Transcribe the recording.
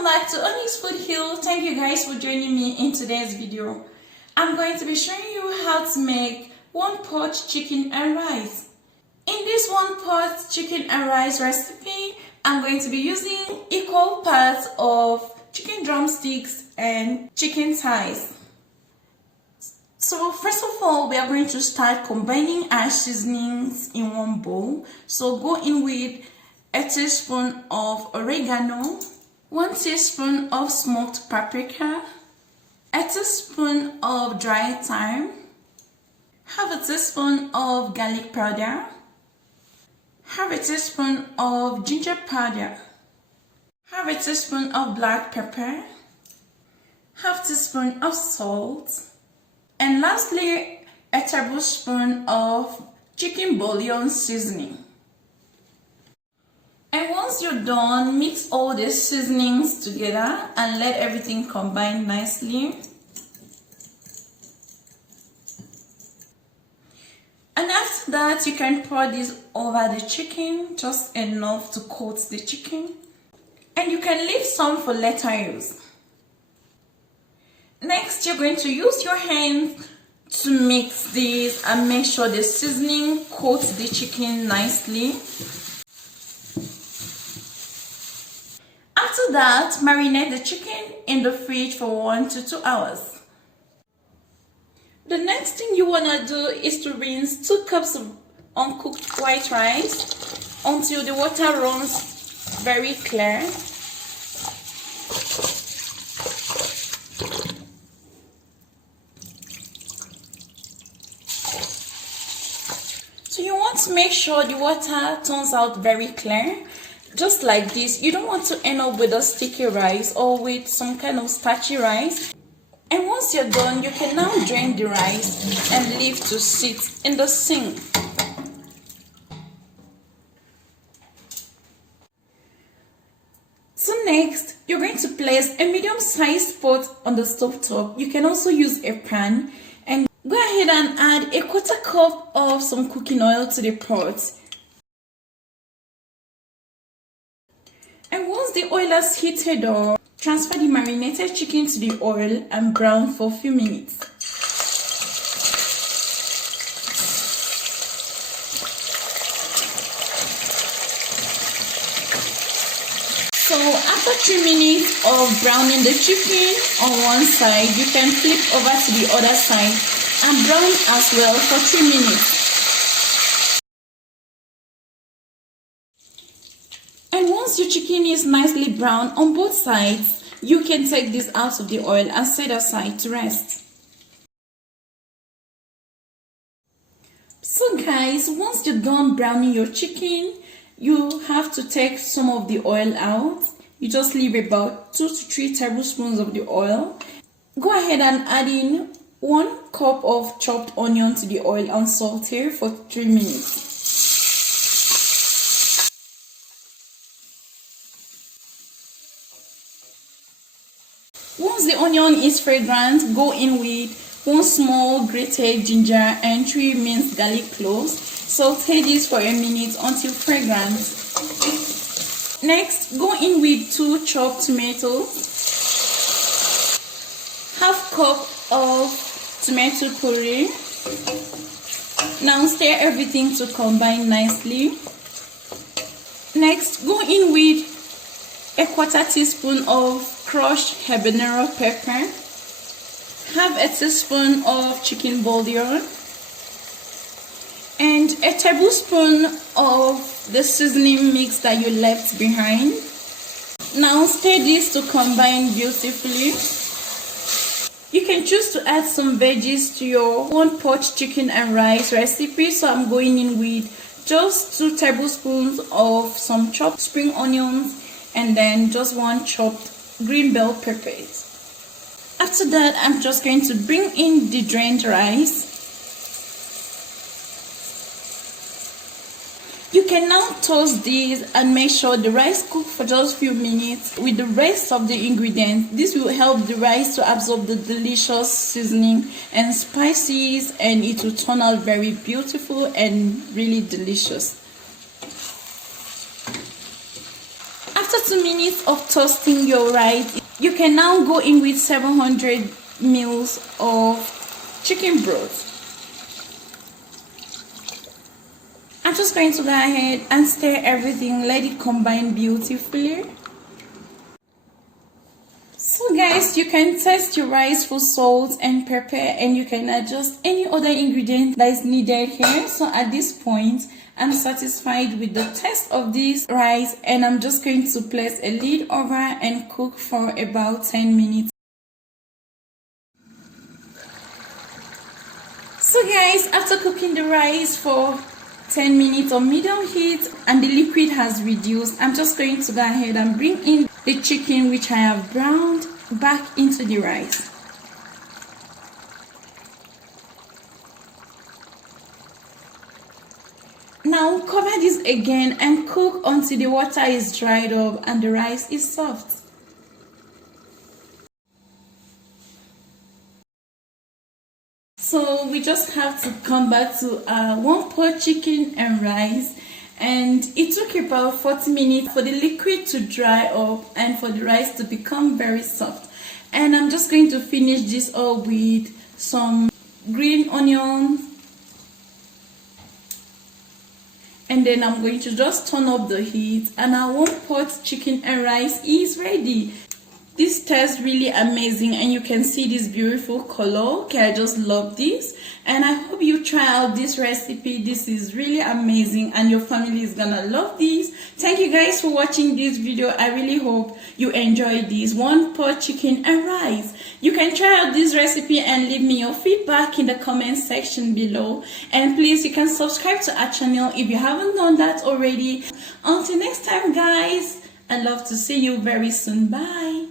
Welcome back to Onyx Food Hill. Thank you guys for joining me in today's video. I'm going to be showing you how to make one pot chicken and rice. In this one pot chicken and rice recipe, I'm going to be using equal parts of chicken drumsticks and chicken thighs. So first of all, we are going to start combining our seasonings in one bowl. So go in with a teaspoon of oregano, 1 teaspoon of smoked paprika, a teaspoon of dry thyme, half a teaspoon of garlic powder, half a teaspoon of ginger powder, half a teaspoon of black pepper, half teaspoon of salt, and lastly a tablespoon of chicken bouillon seasoning. And once you're done, mix all the seasonings together and let everything combine nicely. And after that, you can pour this over the chicken, just enough to coat the chicken. And you can leave some for later use. Next, you're going to use your hands to mix this and make sure the seasoning coats the chicken nicely. After that, marinate the chicken in the fridge for 1 to 2 hours. The next thing you want to do is to rinse 2 cups of uncooked white rice until the water runs very clear. So you want to make sure the water turns out very clear. Just like this. You don't want to end up with a sticky rice or with some kind of starchy rice. And once you're done, you can now drain the rice and leave to sit in the sink. So next, you're going to place a medium-sized pot on the stove top. You can also use a pan and go ahead and add a 1/4 cup of some cooking oil to the pot. And once the oil has heated up, transfer the marinated chicken to the oil and brown for a few minutes. So after 3 minutes of browning the chicken on one side, you can flip over to the other side and brown as well for 3 minutes. And once your chicken is nicely brown on both sides, you can take this out of the oil and set aside to rest. So guys, once you're done browning your chicken, you have to take some of the oil out. You just leave about 2 to 3 tablespoons of the oil. Go ahead and add in 1 cup of chopped onion to the oil and saute for 3 minutes. Once the onion is fragrant, go in with 1 small grated ginger and 3 minced garlic cloves. Saute this for a minute until fragrant. Next, go in with 2 chopped tomatoes, half cup of tomato puree. Now stir everything to combine nicely. Next, go in with a 1/4 teaspoon of crushed habanero pepper, half a teaspoon of chicken bouillon, and a tablespoon of the seasoning mix that you left behind. Now stir this to combine beautifully. You can choose to add some veggies to your one pot chicken and rice recipe. So I'm going in with just 2 tablespoons of some chopped spring onions and then just 1 chopped green bell peppers. After that, I'm just going to bring in the drained rice. You can now toast this and make sure the rice cooks for just a few minutes with the rest of the ingredients. This will help the rice to absorb the delicious seasoning and spices, and it will turn out very beautiful and really delicious. After 2 minutes of toasting your rice, you can now go in with 700 ml of chicken broth. I'm just going to go ahead and stir everything, let it combine beautifully. So guys, you can test your rice for salt and pepper, and you can adjust any other ingredient that is needed here. So at this point, I'm satisfied with the taste of this rice, and I'm just going to place a lid over and cook for about 10 minutes. So guys, after cooking the rice for 10 minutes on medium heat and the liquid has reduced, I'm just going to go ahead and bring in the chicken which I have browned back into the rice. Now cover this again and cook until the water is dried up and the rice is soft. So we just have to come back to one pot chicken and rice, and it took about 40 minutes for the liquid to dry up and for the rice to become very soft. And I'm just going to finish this up with some green onions, and then I'm going to just turn up the heat, and our one pot chicken and rice is ready. This tastes really amazing, and you can see this beautiful color. Okay, I just love this, and I hope you try out this recipe. This is really amazing, and your family is gonna love this. Thank you guys for watching this video. I really hope you enjoyed this one pot chicken and rice. You can try out this recipe and leave me your feedback in the comment section below, and please, you can subscribe to our channel if you haven't done that already. Until next time guys, I love to see you very soon. Bye.